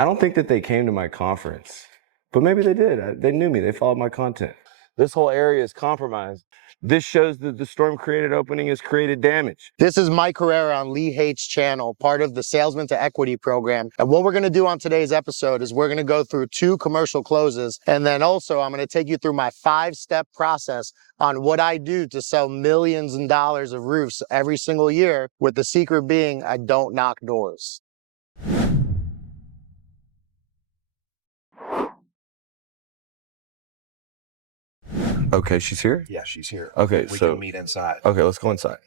I don't think that they came to my conference, but maybe they did. They knew me. They followed my content. This whole area is compromised. This shows that the storm-created opening has created damage. This is Mike Herrera on Lee Haight's channel, part of the Salesman to Equity program. And what we're going to do on today's episode is we're going to go through 2 commercial closes. And then also I'm going to take you through my 5-step process on what I do to sell millions of dollars of roofs every single year, with the secret being I don't knock doors. Okay, she's here? Yeah, she's here. Okay, we so can meet inside. Okay, let's go inside.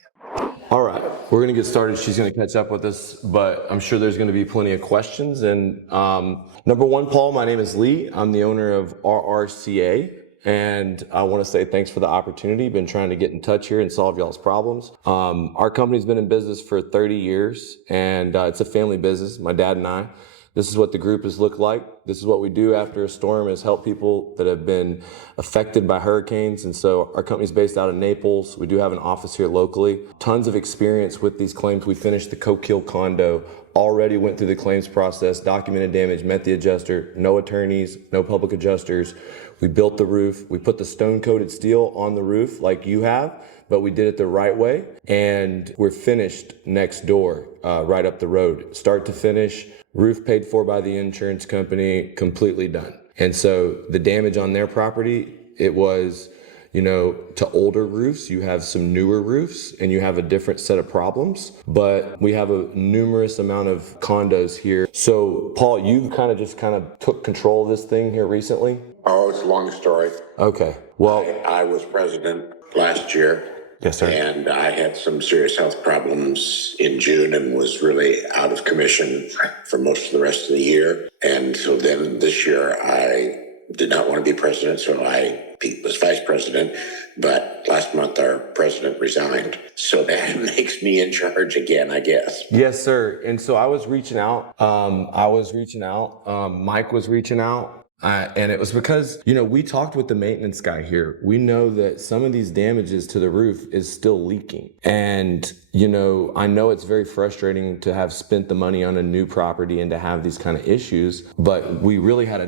All right, we're gonna get started. She's gonna catch up with us, but I'm sure there's gonna be plenty of questions. And number one, Paul, my name is Lee. I'm the owner of RRCA. And I want to say thanks for the opportunity. Been trying to get in touch here and solve y'all's problems. Our company's been in business for 30 years, and it's a family business, my dad and I. This is what the group has looked like. This is what we do after a storm, is help people that have been affected by hurricanes. And so our company's based out of Naples. We do have an office here locally. Tons of experience with these claims. We finished the Coke Hill condo, already went through the claims process, documented damage, met the adjuster, no attorneys, no public adjusters. We built the roof. We put the stone-coated steel on the roof like you have, but we did it the right way. And we're finished next door, right up the road. Start to finish, roof paid for by the insurance company, completely done. And so the damage on their property, it was, to older roofs. You have some newer roofs and you have a different set of problems, but we have a numerous amount of condos here. So Paul, you kind of took control of this thing here recently? Oh, it's a long story. Okay. Well, I was president last year. Yes, sir. And I had some serious health problems in June and was really out of commission for most of the rest of the year. And so then this year I did not want to be president, so I was vice president. But last month our president resigned. So that makes me in charge again, I guess. Yes, sir. And so I was reaching out. Mike was reaching out. And it was because, we talked with the maintenance guy here. We know that some of these damages to the roof is still leaking. And, I know it's very frustrating to have spent the money on a new property and to have these kind of issues, but we really had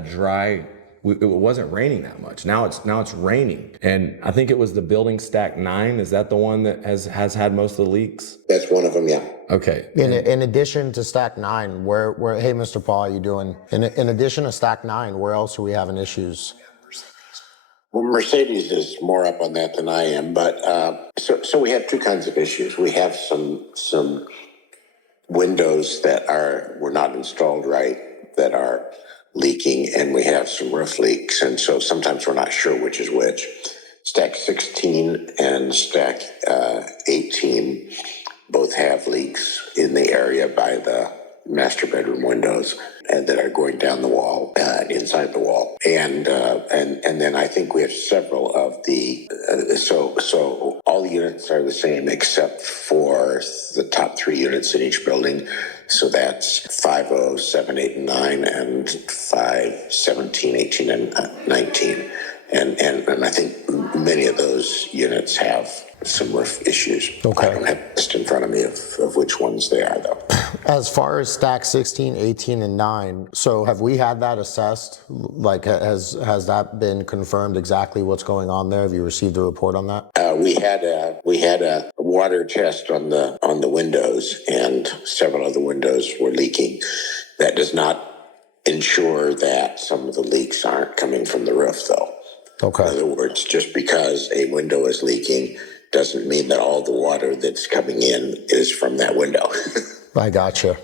it wasn't raining that much. Now it's raining. And I think it was the building stack 9. Is that the one that has had most of the leaks? That's one of them, yeah. Okay. In addition to stack 9, where hey, Mr. Paul, how you doing? In addition to stack 9, where else are we having issues? Well, Mercedes is more up on that than I am, but so we have 2 kinds of issues. We have some windows that were not installed right, that are leaking, and we have some roof leaks, and so sometimes we're not sure which is which. Stack 16 and stack 18 both have leaks in the area by the master bedroom windows, and that are going down the wall, inside the wall, and then I think we have several of the so all the units are the same except for the top 3 units in each building. So that's 50, 7, 8, and 9, and 5, 17, 18, and 19. And I think many of those units have some roof issues. Okay. I don't have a list in front of me of which ones they are, though. As far as stack 16, 18, and 9, so have we had that assessed? Like, has that been confirmed exactly what's going on there? Have you received a report on that? We had a water test on the windows, and several of the windows were leaking. That does not ensure that some of the leaks aren't coming from the roof, though. Okay. In other words, just because a window is leaking doesn't mean that all the water that's coming in is from that window. I gotcha.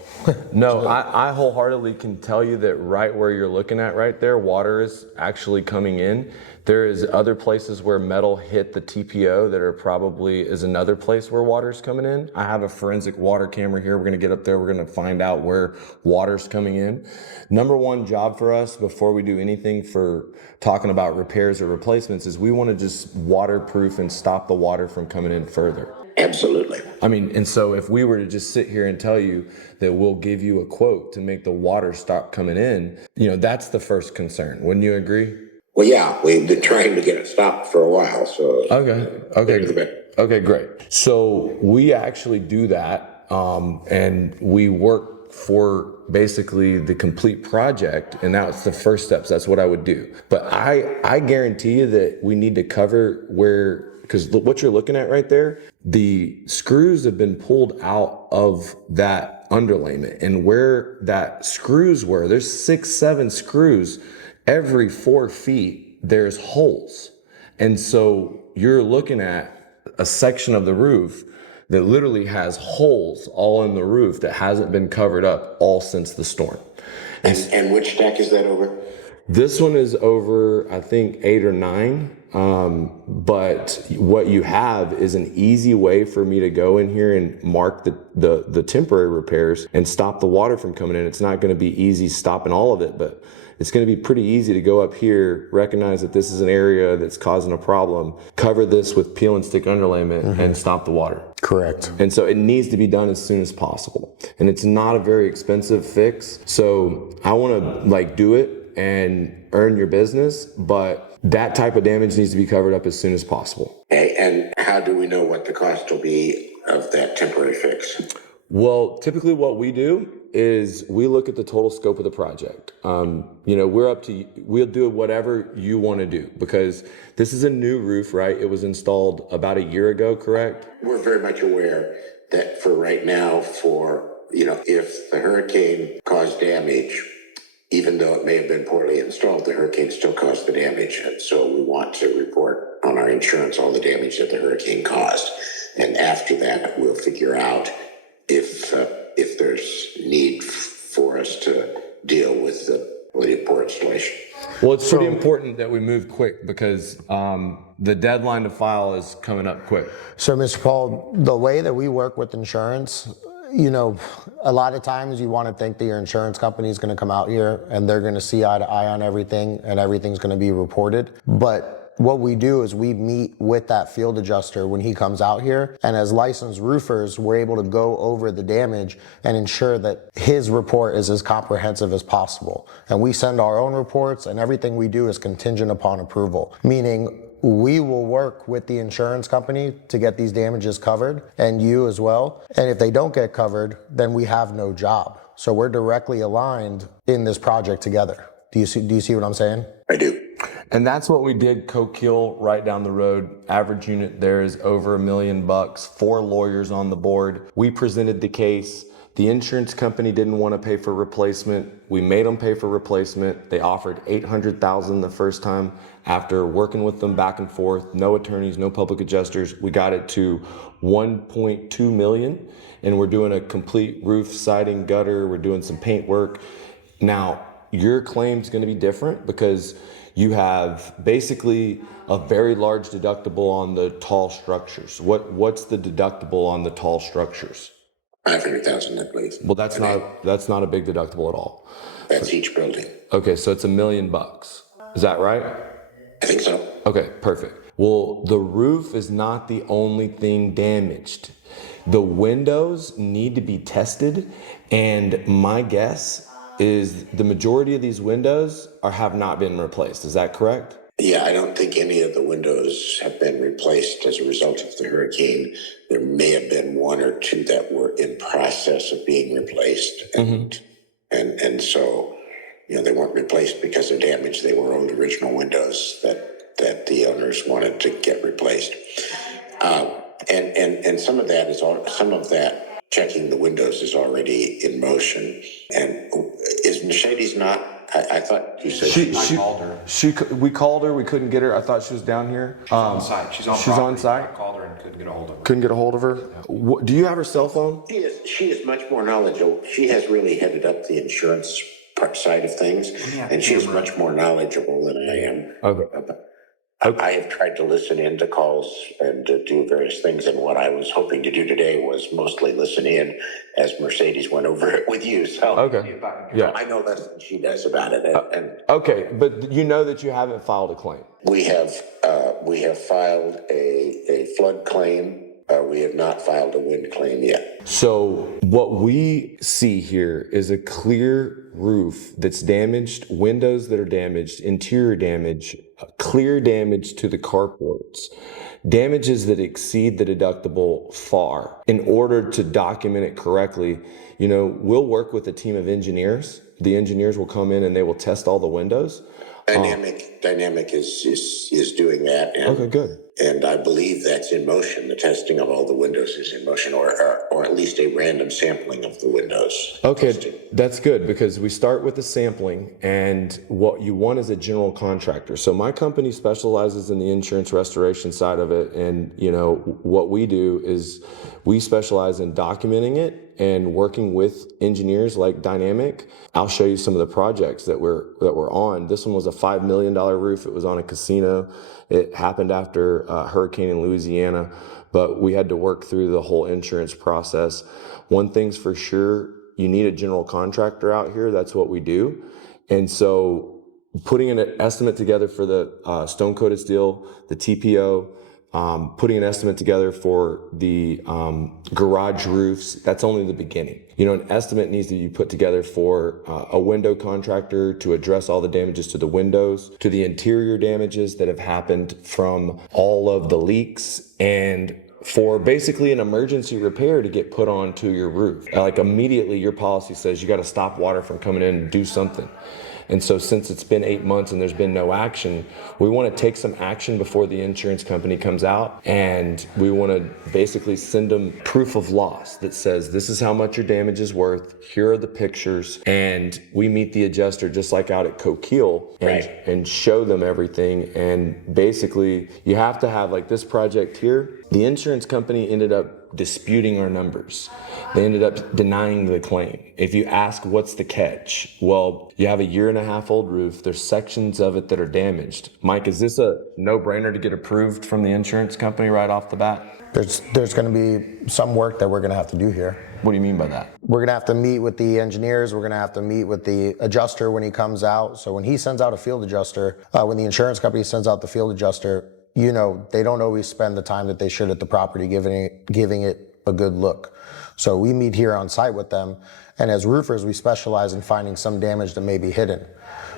No, I wholeheartedly can tell you that right where you're looking at right there, water is actually coming in. There is other places where metal hit the TPO that is another place where water's coming in. I have a forensic water camera here. We're going to get up there. We're going to find out where water's coming in. Number one job for us before we do anything for talking about repairs or replacements is we want to just waterproof and stop the water from coming in further. Absolutely. I mean, and so if we were to just sit here and tell you that we'll give you a quote to make the water stop coming in, that's the first concern. Wouldn't you agree? Well, yeah, we've been trying to get it stopped for a while, so. Okay, great. So we actually do that, and we work for basically the complete project, and that's the first steps. That's what I would do. But I guarantee you that we need to cover where, because what you're looking at right there, the screws have been pulled out of that underlayment, and where that screws were, there's 6-7 screws. Every 4 feet, there's holes. And so you're looking at a section of the roof that literally has holes all in the roof that hasn't been covered up all since the storm. And which deck is that over? This one is over, I think, 8 or 9. But what you have is an easy way for me to go in here and mark the temporary repairs and stop the water from coming in. It's not going to be easy stopping all of it, but it's going to be pretty easy to go up here, recognize that this is an area that's causing a problem, cover this with peel and stick underlayment, and stop the water. Correct. And so it needs to be done as soon as possible. And it's not a very expensive fix. So I want to do it and earn your business, but that type of damage needs to be covered up as soon as possible. Okay, and how do we know what the cost will be of that temporary fix? Well, typically what we do is we look at the total scope of the project. We'll do whatever you want to do, because this is a new roof, right? It was installed about a year ago, correct? We're very much aware that for right now, if the hurricane caused damage, even though it may have been poorly installed, the hurricane still caused the damage. And so we want to report on our insurance all the damage that the hurricane caused. And after that, we'll figure out if there's need for us to deal with the poor installation. Well, it's pretty important that we move quick, because the deadline to file is coming up quick. So, Mr. Paul, the way that we work with insurance, a lot of times you want to think that your insurance company is going to come out here and they're going to see eye to eye on everything and everything's going to be reported. But what we do is we meet with that field adjuster when he comes out here, and as licensed roofers, we're able to go over the damage and ensure that his report is as comprehensive as possible. And we send our own reports, and everything we do is contingent upon approval, meaning we will work with the insurance company to get these damages covered, and you as well. And if they don't get covered, then we have no job. So we're directly aligned in this project together. Do you see what I'm saying? I do. And that's what we did. Coquille right down the road. Average unit there is over $1 million. 4 lawyers on the board. We presented the case. The insurance company didn't want to pay for replacement. We made them pay for replacement. They offered $800,000 the first time. After working with them back and forth, no attorneys, no public adjusters, we got it to $1.2 million. And we're doing a complete roof, siding, gutter. We're doing some paint work. Now, your claim's going to be different because you have basically a very large deductible on the tall structures. What's the deductible on the tall structures? 500,000, I believe. Well, that's not a big deductible at all. That's each building. Okay, so it's $1 million. Is that right? I think so. Okay, perfect. Well, the roof is not the only thing damaged. The windows need to be tested, and my guess is the majority of these windows have not been replaced. Is that correct? Yeah, I don't think any of the windows have been replaced as a result of the hurricane. There may have been 1 or 2 that were in process of being replaced. And so, they weren't replaced because of damage. They were old original windows that the owners wanted to get replaced. And some of that checking the windows is already in motion. And is Mercedes not? I thought you said I called her. We called her. We couldn't get her. I thought she was down here. She's on site. She's on site. I called her and couldn't get a hold of her. Couldn't get a hold of her. Yeah. Do you have her cell phone? She is much more knowledgeable. She has really headed up the insurance side of things, and she's much more knowledgeable than I am. Okay. I have tried to listen in to calls and to do various things, and what I was hoping to do today was mostly listen in as Mercedes went over it with you. So okay, yeah, I know less than she does about it. Okay, but you know that you haven't filed a claim. We have filed a flood claim. We have not filed a wind claim yet. So what we see here is a clear roof that's damaged, windows that are damaged, interior damage, clear damage to the carports. Damages that exceed the deductible far. In order to document it correctly, we'll work with a team of engineers. The engineers will come in and they will test all the windows. Dynamic is doing that. And, okay, good. And I believe that's in motion. The testing of all the windows is in motion, or at least a random sampling of the windows. Okay, testing. That's good, because we start with the sampling, and what you want is a general contractor. So my company specializes in the insurance restoration side of it, and what we do is we specialize in documenting it and working with engineers like Dynamic. I'll show you some of the projects that we're on. This one was a $5 million roof. It was on a casino. It happened after a hurricane in Louisiana, but we had to work through the whole insurance process. One thing's for sure, you need a general contractor out here. That's what we do. And so putting an estimate together for the stone-coated steel, the TPO, putting an estimate together for the garage roofs, that's only the beginning. An estimate needs to be put together for a window contractor to address all the damages to the windows, to the interior damages that have happened from all of the leaks, and for basically an emergency repair to get put onto your roof. Like immediately your policy says you got to stop water from coming in and do something. And so since it's been 8 months and there's been no action, we want to take some action before the insurance company comes out, and we want to basically send them proof of loss that says this is how much your damage is worth, here are the pictures, and we meet the adjuster just like out at Coquille and show them everything. And basically you have to have, like this project here, the insurance company ended up disputing our numbers. They ended up denying the claim. If you ask what's the catch, well, you have a 1.5-year-old roof. There's sections of it that are damaged. Mike, is this a no-brainer to get approved from the insurance company right off the bat? There's going to be some work that we're going to have to do here. What do you mean by that? We're going to have to meet with the engineers. We're going to have to meet with the adjuster when he comes out. So when he sends out a field adjuster, when the insurance company sends out the field adjuster, they don't always spend the time that they should at the property giving it a good look. So we meet here on site with them, and as roofers, we specialize in finding some damage that may be hidden.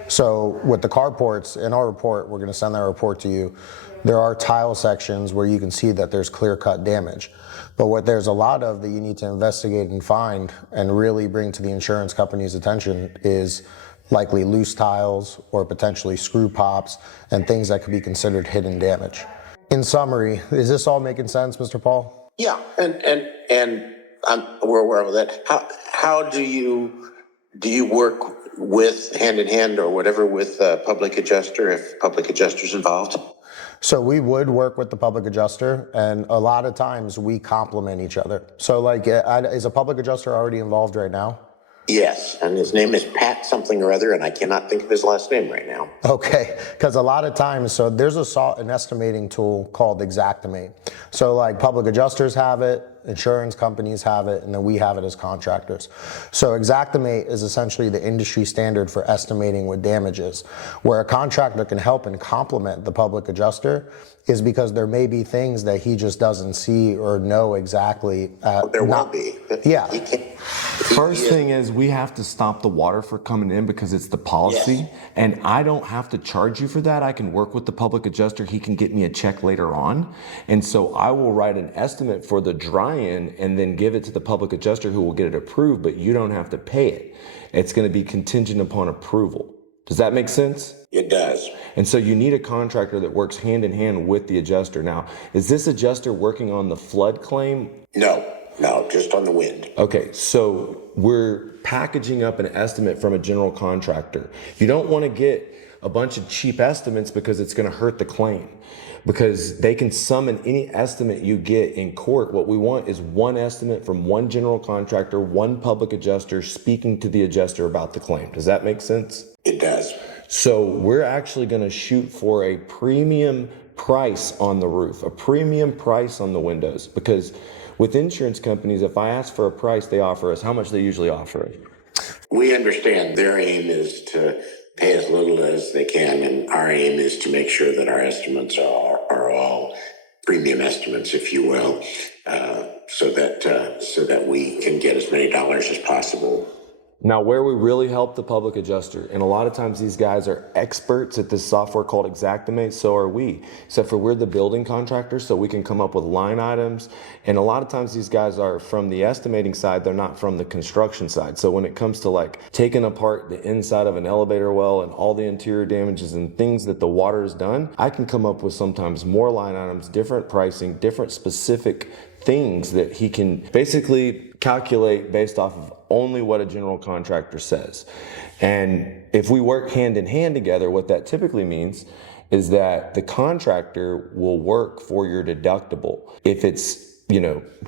So with the carports, in our report, we're going to send that report to you. There are tile sections where you can see that there's clear-cut damage. But what there's a lot of that you need to investigate and find and really bring to the insurance company's attention is likely loose tiles or potentially screw pops and things that could be considered hidden damage. In summary, is this all making sense, Mr. Paul? Yeah, and we're aware of that. How do you work with hand in hand or whatever with public adjuster if public adjuster's involved? So we would work with the public adjuster, and a lot of times we complement each other. So is a public adjuster already involved right now? Yes, and his name is Pat something or other, and I cannot think of his last name right now. Okay, because a lot of times, so there's an estimating tool called Xactimate. So public adjusters have it, insurance companies have it, and then we have it as contractors. So Xactimate is essentially the industry standard for estimating what damages. Where a contractor can help and complement the public adjuster is because there may be things that he just doesn't see or know exactly. There won't be. Yeah. First thing is we have to stop the water from coming in because it's the policy. Yes. And I don't have to charge you for that. I can work with the public adjuster. He can get me a check later on. And so I will write an estimate for the dry-in and then give it to the public adjuster who will get it approved, but you don't have to pay it. It's going to be contingent upon approval. Does that make sense? It does. And so you need a contractor that works hand in hand with the adjuster. Now, is this adjuster working on the flood claim? No, just on the wind. Okay, so we're packaging up an estimate from a general contractor. You don't want to get a bunch of cheap estimates because it's going to hurt the claim, because they can summon any estimate you get in court. What we want is one estimate from one general contractor, one public adjuster speaking to the adjuster about the claim. Does that make sense? It does. So we're actually going to shoot for a premium price on the roof, a premium price on the windows, because with insurance companies, if I ask for a price, they offer us how much they usually offer it. We understand their aim is to pay as little as they can, and our aim is to make sure that our estimates are all premium estimates, if you will, so that we can get as many dollars as possible Now, where we really help the public adjuster, and a lot of times these guys are experts at this software called Xactimate, so are we. Except for we're the building contractor, so we can come up with line items. And a lot of times these guys are from the estimating side, they're not from the construction side. So when it comes to like taking apart the inside of an elevator well and all the interior damages and things that the water has done, I can come up with sometimes more line items, different pricing, different specific things that he can basically calculate based off of only what a general contractor says. And if we work hand in hand together, what that typically means is that the contractor will work for your deductible. If it's,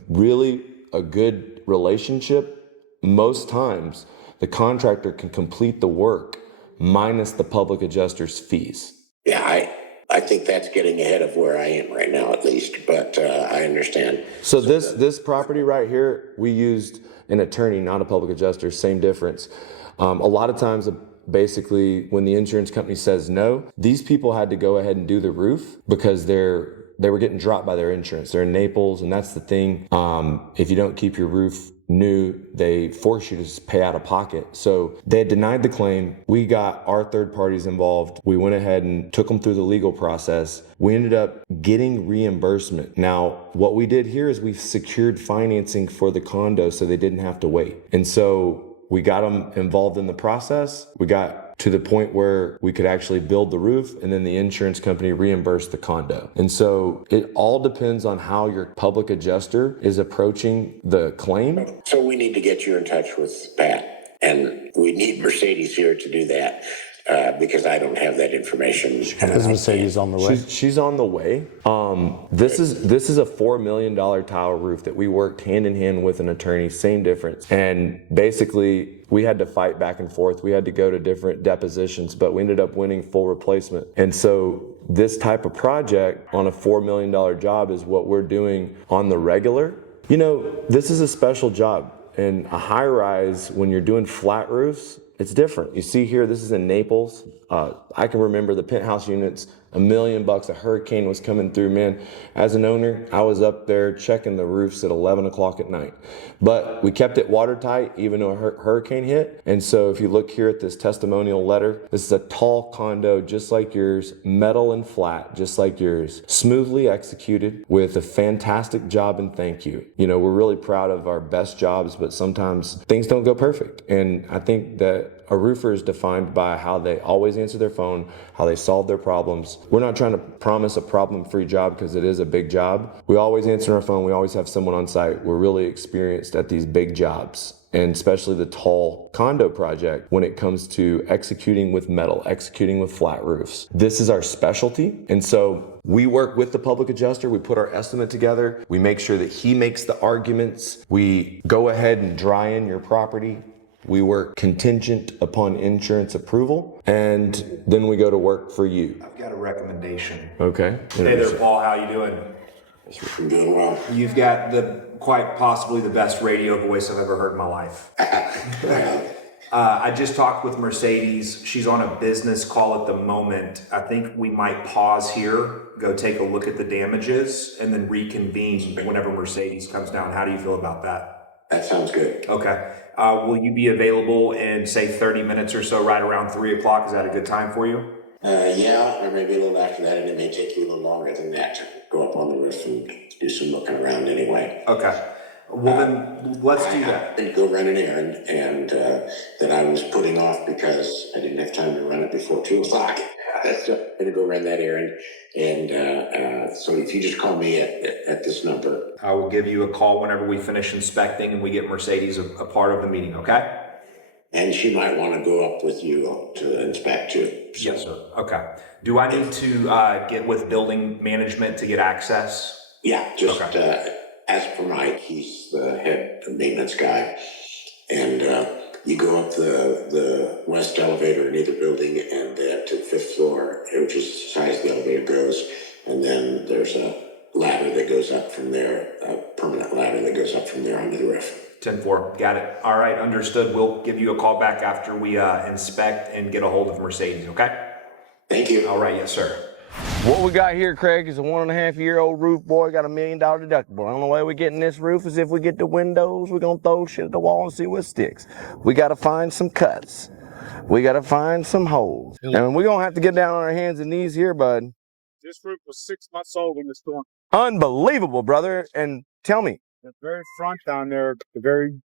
really a good relationship, most times the contractor can complete the work minus the public adjuster's fees. Yeah, I think that's getting ahead of where I am right now, at least, but I understand. So this property right here, we used an attorney, not a public adjuster, same difference. A lot of times, basically, when the insurance company says no, these people had to go ahead and do the roof because they were getting dropped by their insurance. They're in Naples, and that's the thing. If you don't keep your roof new, they force you to pay out of pocket. So they had denied the claim. We got our third parties involved. We went ahead and took them through the legal process. We ended up getting reimbursement. Now, what we did here is we secured financing for the condo so they didn't have to wait. And so we got them involved in the process. We got to the point where we could actually build the roof, and then the insurance company reimbursed the condo. And so it all depends on how your public adjuster is approaching the claim. So we need to get you in touch with Pat, and we need Mercedes here to do that. Because I don't have that information. Is Mercedes on the way? She's on the way. This is a $4 million tile roof that we worked hand in hand with an attorney, same difference. And basically, we had to fight back and forth. We had to go to different depositions, but we ended up winning full replacement. And so this type of project on a $4 million job is what we're doing on the regular. This is a special job. And a high rise, when you're doing flat roofs, it's different. You see here, this is in Naples. I can remember the penthouse units, $1 million, a hurricane was coming through, man. As an owner, I was up there checking the roofs at 11 o'clock at night. But we kept it watertight, even though a hurricane hit. And so if you look here at this testimonial letter, this is a tall condo, just like yours, metal and flat, just like yours, smoothly executed with a fantastic job and thank you. We're really proud of our best jobs, but sometimes things don't go perfect. And I think that a roofer is defined by how they always answer their phone, how they solve their problems. We're not trying to promise a problem-free job because it is a big job. We always answer our phone. We always have someone on site. We're really experienced at these big jobs, and especially the tall condo project when it comes to executing with metal, executing with flat roofs. This is our specialty. And so we work with the public adjuster. We put our estimate together. We make sure that he makes the arguments. We go ahead and dry in your property. We work contingent upon insurance approval, and then we go to work for you. I've got a recommendation. Okay. Hey there, Paul. How you doing? I'm doing well. You've got quite possibly the best radio voice I've ever heard in my life. I just talked with Mercedes. She's on a business call at the moment. I think we might pause here, go take a look at the damages, and then reconvene whenever Mercedes comes down. How do you feel about that? That sounds good. Okay. Will you be available in, say, 30 minutes or so, right around 3 o'clock? Is that a good time for you? Yeah, or maybe a little after that, and it may take you a little longer than that to go up on the roof and do some looking around anyway. Okay. Well, then let's do that. I go run an errand, and that I was putting off because I didn't have time to run it before 2 o'clock. So I'm going to go run that errand, and so if you just call me at this number. I will give you a call whenever we finish inspecting and we get Mercedes a part of the meeting, okay? And she might want to go up with you to inspect too. So. Yes, sir. Okay. Do I need to get with building management to get access? Yeah, just ask for Mike. He's the head maintenance guy. And you go up the west elevator in either building and to the fifth floor, which is as high as the elevator goes. And then there's a ladder that goes up from there, a permanent ladder that goes up from there onto the roof. 10-4. Got it. All right. Understood. We'll give you a call back after we inspect and get a hold of Mercedes, okay? Thank you. All right. Yes, sir. What we got here, Craig, is a 1.5-year-old roof, boy. Got $1 million deductible. The only way we're getting this roof is if we get the windows. We're going to throw shit at the wall and see what sticks. We got to find some cuts. We got to find some holes. And we're going to have to get down on our hands and knees here, bud. This roof was 6 months old when the storm. Unbelievable, brother. And tell me. The very front down there, the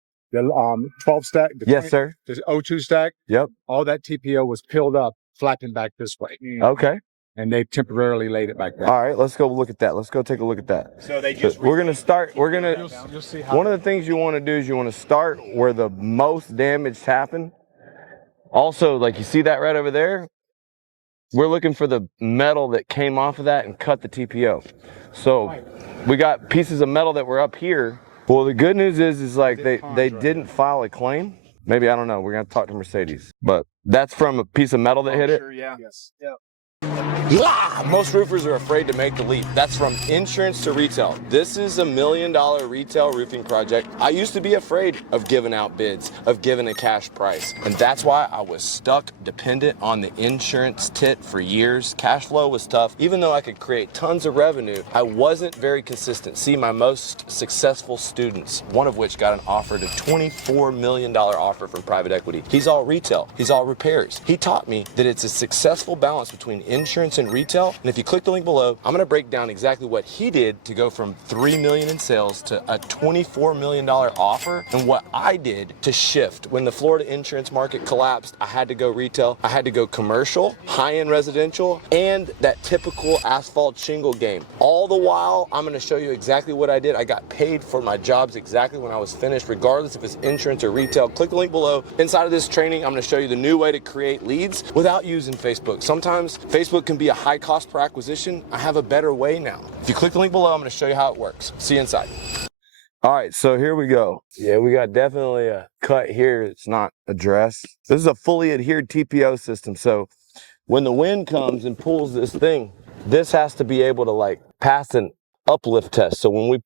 12 stack. Yes, sir. The O2 stack. Yep. All that TPO was peeled up, flapping back this way. Okay. And they temporarily laid it back there. All right, let's go look at that. Let's go take a look at that. So they just We're gonna start. You'll see how One of the things you want to do is you want to start where the most damage happened. Also, like you see that right over there, we're looking for the metal that came off of that and cut the TPO. So we got pieces of metal that were up here. Well, the good news is like they didn't file a claim. Maybe, I don't know. We're gonna talk to Mercedes, but that's from a piece of metal that hit it. Sure, yeah. Yes. Yeah. Most roofers are afraid to make the leap. That's from insurance to retail. This is $1 million retail roofing project. I used to be afraid of giving out bids, of giving a cash price. And that's why I was stuck dependent on the insurance tit for years. Cash flow was tough. Even though I could create tons of revenue, I wasn't very consistent. See, my most successful students, one of which got an offer to $24 million offer from private equity. He's all retail. He's all repairs. He taught me that it's a successful balance between insurance and retail. And if you click the link below, I'm going to break down exactly what he did to go from $3 million in sales to a $24 million offer, and what I did to shift. When the Florida insurance market collapsed, I had to go retail. I had to go commercial, high-end residential, and that typical asphalt shingle game. All the while, I'm going to show you exactly what I did. I got paid for my jobs exactly when I was finished, regardless if it's insurance or retail. Click the link below. Inside of this training, I'm going to show you the new way to create leads without using Facebook. Sometimes Facebook can be a high cost per acquisition. I have a better way now. If you click the link below, I'm going to show you how it works. See you inside. All right, so here we go. Yeah, we got definitely a cut here. It's not addressed. This is a fully adhered TPO system. So when the wind comes and pulls this thing, this has to be able to like pass an uplift test. So when we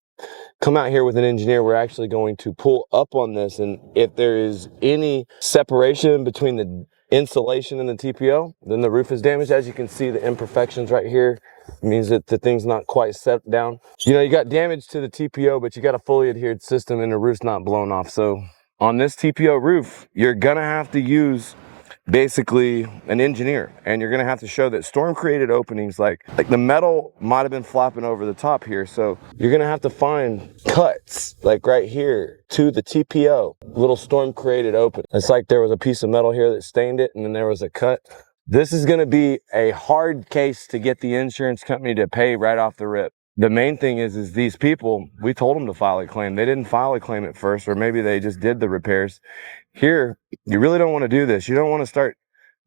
come out here with an engineer, we're actually going to pull up on this, and if there is any separation between the insulation and the TPO, then the roof is damaged. As you can see, the imperfections right here means that the thing's not quite set down. You know, you got damage to the TPO, but you got a fully adhered system and the roof's not blown off. So on this TPO roof, you're gonna have to use basically an engineer, and you're gonna have to show that storm created openings, like the metal might have been flopping over the top here, so you're gonna have to find cuts like right here to the TPO, little storm created open. It's like there was a piece of metal here that stained it and then there was a cut. This is gonna be a hard case to get the insurance company to pay right off the rip. The main thing is these people, we told them to file a claim. They didn't file a claim at first, or maybe they just did the repairs. Here, you really don't want to do this. You don't want to start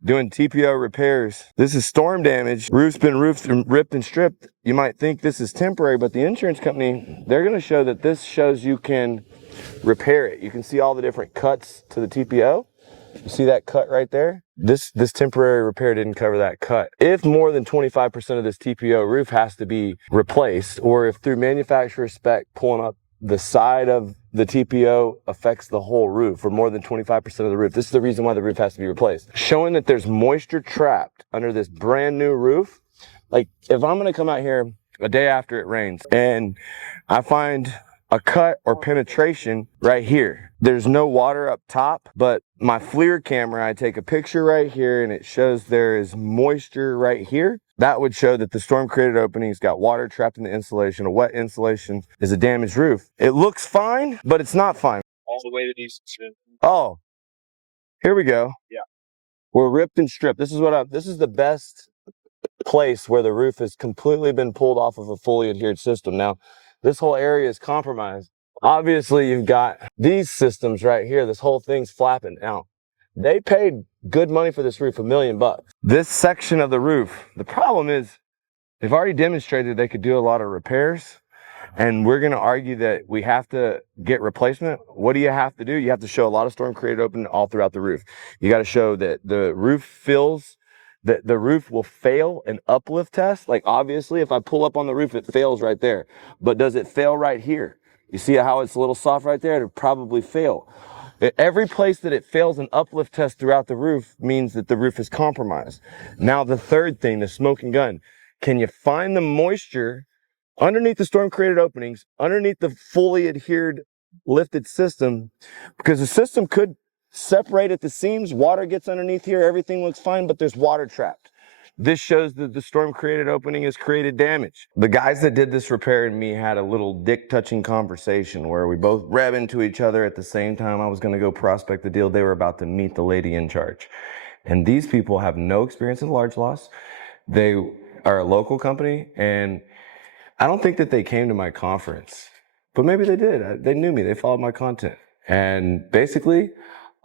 doing TPO repairs. This is storm damage. Roof's been ripped and stripped. You might think this is temporary, but the insurance company, they're going to show that this shows you can repair it. You can see all the different cuts to the TPO. You see that cut right there? This temporary repair didn't cover that cut. If more than 25% of this TPO roof has to be replaced, or if through manufacturer spec pulling up the side of the TPO affects the whole roof, or more than 25% of the roof, this is the reason why the roof has to be replaced. Showing that there's moisture trapped under this brand new roof. Like if I'm gonna come out here a day after it rains and I find a cut or penetration right here, there's no water up top, but my FLIR camera, I take a picture right here and it shows there is moisture right here. That would show that the storm created openings got water trapped in the insulation. A wet insulation is a damaged roof. It looks fine, but it's not fine. all the way that needs to. Oh, here we go. Yeah. We're ripped and stripped. This is the best place where the roof has completely been pulled off of a fully adhered system. Now, this whole area is compromised. Obviously, you've got these systems right here. This whole thing's flapping. Now, they paid good money for this roof, $1 million. This section of the roof, the problem is they've already demonstrated they could do a lot of repairs, and we're going to argue that we have to get replacement. What do you have to do? You have to show a lot of storm created opening all throughout the roof. You got to show that the roof fills, that the roof will fail an uplift test. Like obviously, if I pull up on the roof, it fails right there. But does it fail right here? You see how it's a little soft right there? It'll probably fail. Every place that it fails an uplift test throughout the roof means that the roof is compromised. Now the third thing, the smoking gun. Can you find the moisture underneath the storm created openings, underneath the fully adhered lifted system? Because the system could separate at the seams, water gets underneath here, everything looks fine, but there's water trapped. This shows that the storm created opening has created damage. The guys that did this repair and me had a little dick touching conversation where we both rev into each other at the same time. I was gonna go prospect the deal. They were about to meet the lady in charge. And these people have no experience in large loss. They are a local company, and I don't think that they came to my conference, but maybe they did. They knew me, they followed my content. And basically,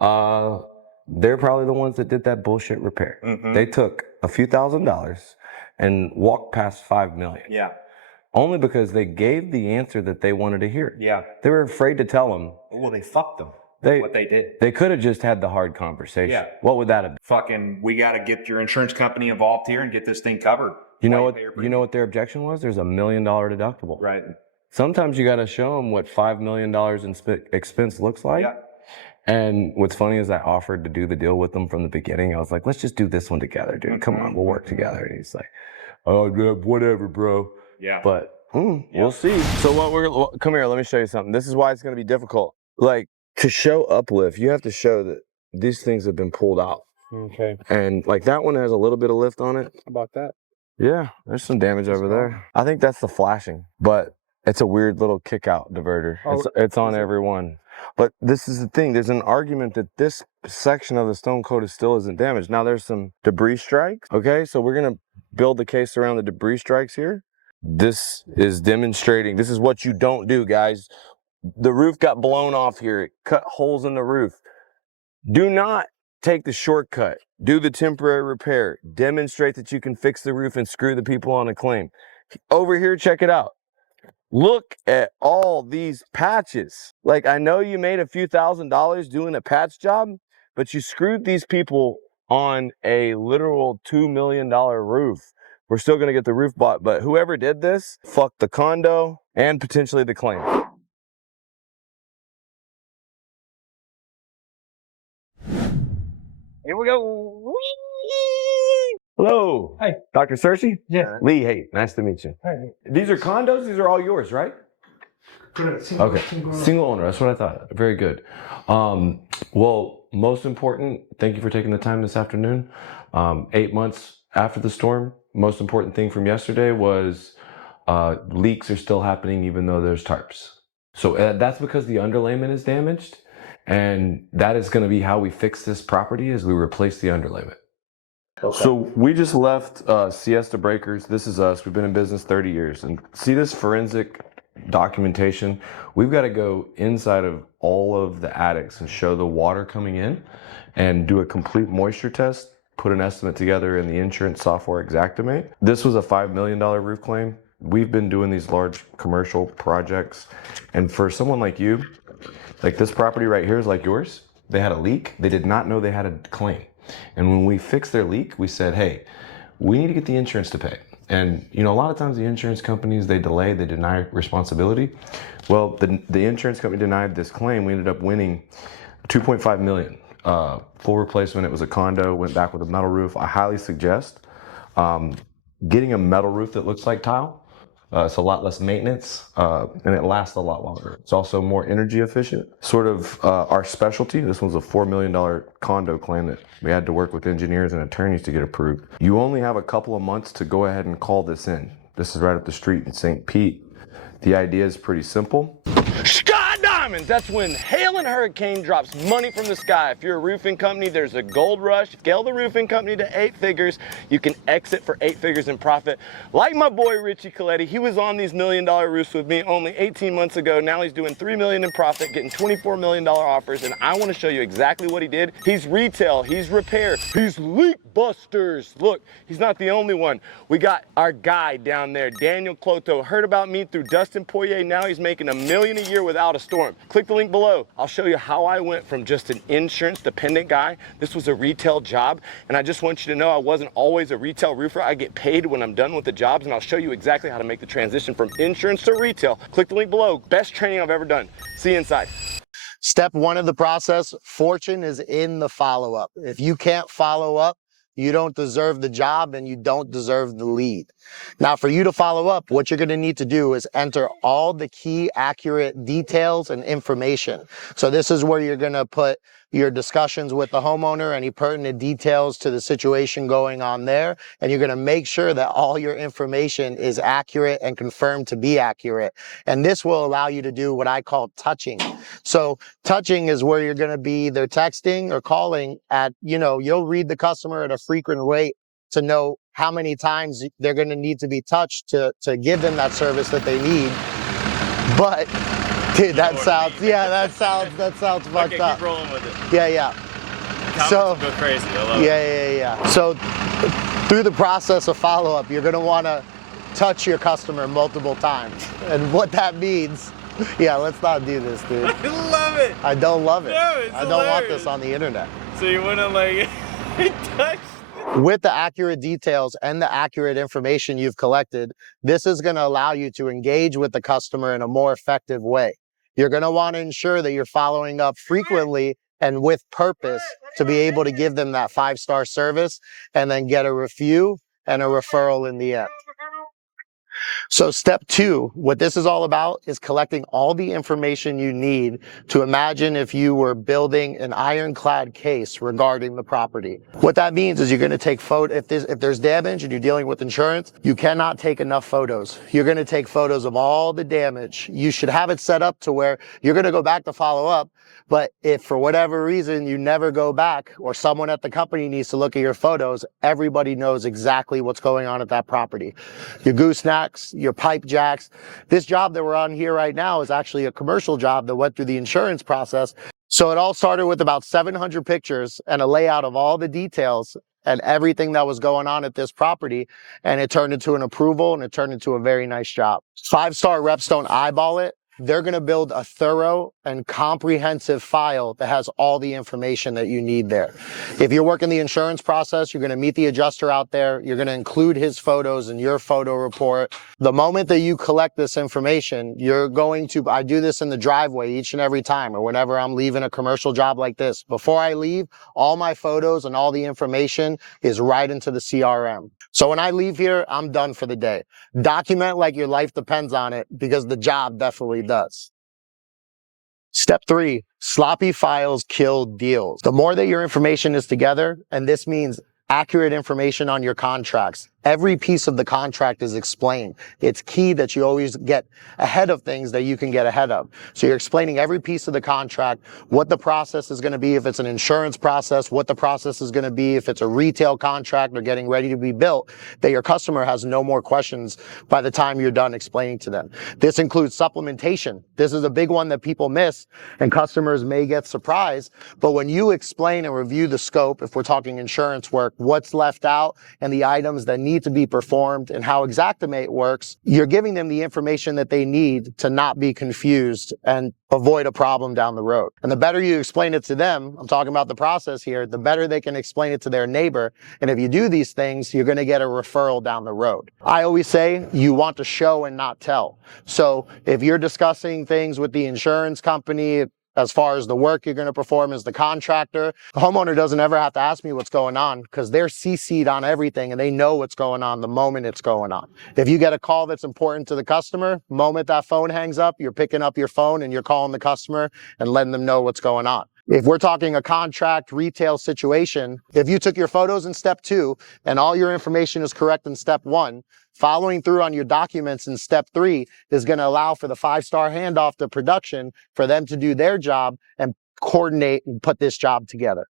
they're probably the ones that did that bullshit repair. They took a few $1,000s and walked past 5 million. Yeah. Only because they gave the answer that they wanted to hear. Yeah. They were afraid to tell them. Well, they fucked them. What they did. They could have just had the hard conversation. Yeah. What would that have been? Fucking, we got to get your insurance company involved here and get this thing covered. You know what their objection was? There's $1 million deductible. Right. Sometimes you got to show them what $5 million in expense looks like. Yeah. And what's funny is I offered to do the deal with them from the beginning. I was like, let's just do this one together, dude. Come on, we'll work together. And he's like, oh, whatever, bro. Yeah. But we'll see. So come here, let me show you something. This is why it's going to be difficult. Like, to show uplift, you have to show that these things have been pulled out. Okay. And like that one has a little bit of lift on it. How about that? Yeah, there's some damage over there. I think that's the flashing, but it's a weird little kick out diverter. It's on every one. But this is the thing. There's an argument that this section of the stone coated still isn't damaged. Now there's some debris strikes. Okay, so we're going to build the case around the debris strikes here. This is demonstrating. This is what you don't do, guys. The roof got blown off here. It cut holes in the roof. Do not take the shortcut. Do the temporary repair. Demonstrate that you can fix the roof and screw the people on a claim. Over here, check it out. Look at all these patches. Like, I know you made a few $1,000s doing a patch job, but you screwed these people on a literal $2 million roof. We're still going to get the roof bought, but whoever did this, fuck the condo and potentially the claim. Here we go. Hello. Hi. Dr. Cersei? Yeah. Lee Haight. Nice to meet you. Hi. These are condos? These are all yours, right? Correct. Okay. Single owner. That's what I thought. Very good. Well, most important, thank you for taking the time this afternoon. 8 months after the storm, most important thing from yesterday was leaks are still happening even though there's tarps. So that's because the underlayment is damaged. And that is going to be how we fix this property is we replace the underlayment. Okay. So we just left Siesta Breakers. This is us. We've been in business 30 years. And see this forensic documentation? We've got to go inside of all of the attics and show the water coming in and do a complete moisture test, put an estimate together in the insurance software Xactimate. This was a $5 million roof claim. We've been doing these large commercial projects. And for someone like you, like this property right here is like yours. They had a leak. They did not know they had a claim. And when we fixed their leak, we said, hey, we need to get the insurance to pay. And a lot of times the insurance companies, they delay, they deny responsibility. Well, the insurance company denied this claim. We ended up winning $2.5 million. Full replacement. It was a condo, went back with a metal roof. I highly suggest getting a metal roof that looks like tile. It's a lot less maintenance, and it lasts a lot longer. It's also more energy efficient. Sort of our specialty, this one's a $4 million condo claim that we had to work with engineers and attorneys to get approved. You only have a couple of months to go ahead and call this in. This is right up the street in St. Pete. The idea is pretty simple. Sky Diamonds! That's when hail and hurricane drops money from the sky. If you're a roofing company, there's a gold rush. Scale the roofing company to 8 figures. You can exit for 8 figures in profit. Like my boy Richie Coletti, he was on these $1 million roofs with me only 18 months ago. Now he's doing $3 million in profit, getting $24 million offers, and I want to show you exactly what he did. He's retail, he's repair, he's leak busters. Look, he's not the only one. We got our guy down there, Daniel Cloto. Heard about me through Dustin Poirier. Now he's making $1 million a year without a storm. Click the link below. I'll show you how I went from just an insurance dependent guy. This was a retail job, and I just want you to know I wasn't always a retail roofer. I get paid when I'm done with the jobs, and I'll show you exactly how to make the transition from insurance to retail. Click the link below. Best training I've ever done. See you inside. Step 1 of the process, fortune is in the follow-up. If you can't follow up, you don't deserve the job and you don't deserve the lead. Now, for you to follow up, what you're going to need to do is enter all the key accurate details and information. So this is where you're going to put your discussions with the homeowner, any pertinent details to the situation going on there, and you're going to make sure that all your information is accurate and confirmed to be accurate. And this will allow you to do what I call touching. So touching is where you're going to be either texting or calling at, you'll read the customer at a frequent rate to know how many times they're going to need to be touched to give them that service that they need. But dude, that sounds fucked up. Keep rolling with it. Yeah. Comments So go crazy. I love it. yeah. So through the process of follow-up, you're going to want to touch your customer multiple times. And what that means, let's not do this, dude. I love it. I don't love it. No, it's I don't want hilarious. this on the internet. So you want to like touch? With the accurate details and the accurate information you've collected, this is going to allow you to engage with the customer in a more effective way. You're going to want to ensure that you're following up frequently and with purpose to be able to give them that 5-star service and then get a review and a referral in the end. So step 2, what this is all about is collecting all the information you need to imagine if you were building an ironclad case regarding the property. What that means is you're going to take photos. If there's damage and you're dealing with insurance, you cannot take enough photos. You're going to take photos of all the damage. You should have it set up to where you're going to go back to follow up. But if for whatever reason you never go back or someone at the company needs to look at your photos, everybody knows exactly what's going on at that property. Your goosenecks, your pipe jacks. This job that we're on here right now is actually a commercial job that went through the insurance process. So it all started with about 700 pictures and a layout of all the details and everything that was going on at this property. And it turned into an approval and it turned into a very nice job. 5-star reps don't eyeball it. They're going to build a thorough and comprehensive file that has all the information that you need there. If you're working the insurance process, you're going to meet the adjuster out there. You're going to include his photos in your photo report. The moment that you collect this information, I do this in the driveway each and every time, or whenever I'm leaving a commercial job like this. Before I leave, all my photos and all the information is right into the CRM. So when I leave here, I'm done for the day. Document like your life depends on it, because the job definitely does. Step 3, sloppy files kill deals. The more that your information is together, and this means accurate information on your contracts. Every piece of the contract is explained. It's key that you always get ahead of things that you can get ahead of. So you're explaining every piece of the contract, what the process is going to be if it's an insurance process, what the process is going to be if it's a retail contract or getting ready to be built, that your customer has no more questions by the time you're done explaining to them. This includes supplementation. This is a big one that people miss and customers may get surprised. But when you explain and review the scope, if we're talking insurance work, what's left out and the items that need to be performed and how Xactimate works, you're giving them the information that they need to not be confused and avoid a problem down the road. And the better you explain it to them, I'm talking about the process here, the better they can explain it to their neighbor. And if you do these things, you're going to get a referral down the road. I always say you want to show and not tell. So if you're discussing things with the insurance company, as far as the work you're going to perform as the contractor, the homeowner doesn't ever have to ask me what's going on, because they're CC'd on everything and they know what's going on the moment it's going on. If you get a call that's important to the customer, the moment that phone hangs up, you're picking up your phone and you're calling the customer and letting them know what's going on. If we're talking a contract retail situation, if you took your photos in step 2 and all your information is correct in step 1, following through on your documents in step 3 is going to allow for the 5-star handoff to production for them to do their job and coordinate and put this job together.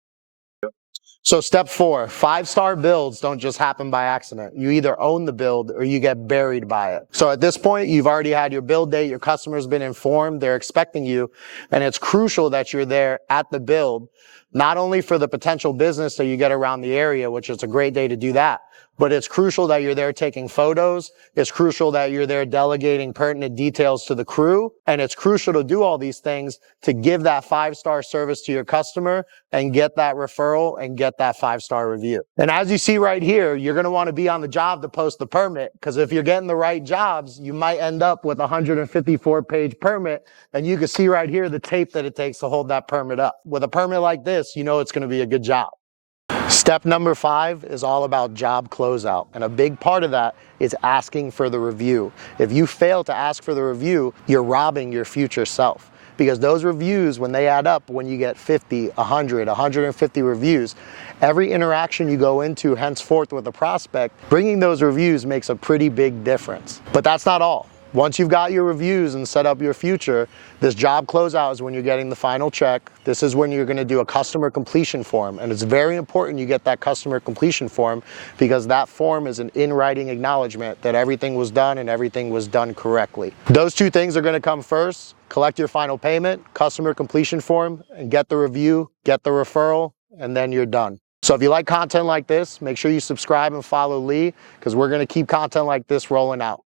So step 4, 5-star builds don't just happen by accident. You either own the build or you get buried by it. So at this point, you've already had your build date, your customer's been informed, they're expecting you, and it's crucial that you're there at the build, not only for the potential business that you get around the area, which is a great day to do that, but it's crucial that you're there taking photos. It's crucial that you're there delegating pertinent details to the crew. And it's crucial to do all these things to give that 5-star service to your customer and get that referral and get that 5-star review. And as you see right here, you're going to want to be on the job to post the permit, because if you're getting the right jobs, you might end up with a 154-page permit. And you can see right here the tape that it takes to hold that permit up. With a permit like this, you know it's going to be a good job. Step number 5 is all about job closeout, and a big part of that is asking for the review. If you fail to ask for the review, you're robbing your future self, because those reviews, when they add up, when you get 50, 100, 150 reviews, every interaction you go into henceforth with a prospect, bringing those reviews makes a pretty big difference. But that's not all. Once you've got your reviews and set up your future, this job closeout is when you're getting the final check. This is when you're going to do a customer completion form. And it's very important you get that customer completion form, because that form is an in-writing acknowledgement that everything was done and everything was done correctly. Those two things are going to come first. Collect your final payment, customer completion form, and get the review, get the referral, and then you're done. So if you like content like this, make sure you subscribe and follow Lee, because we're going to keep content like this rolling out.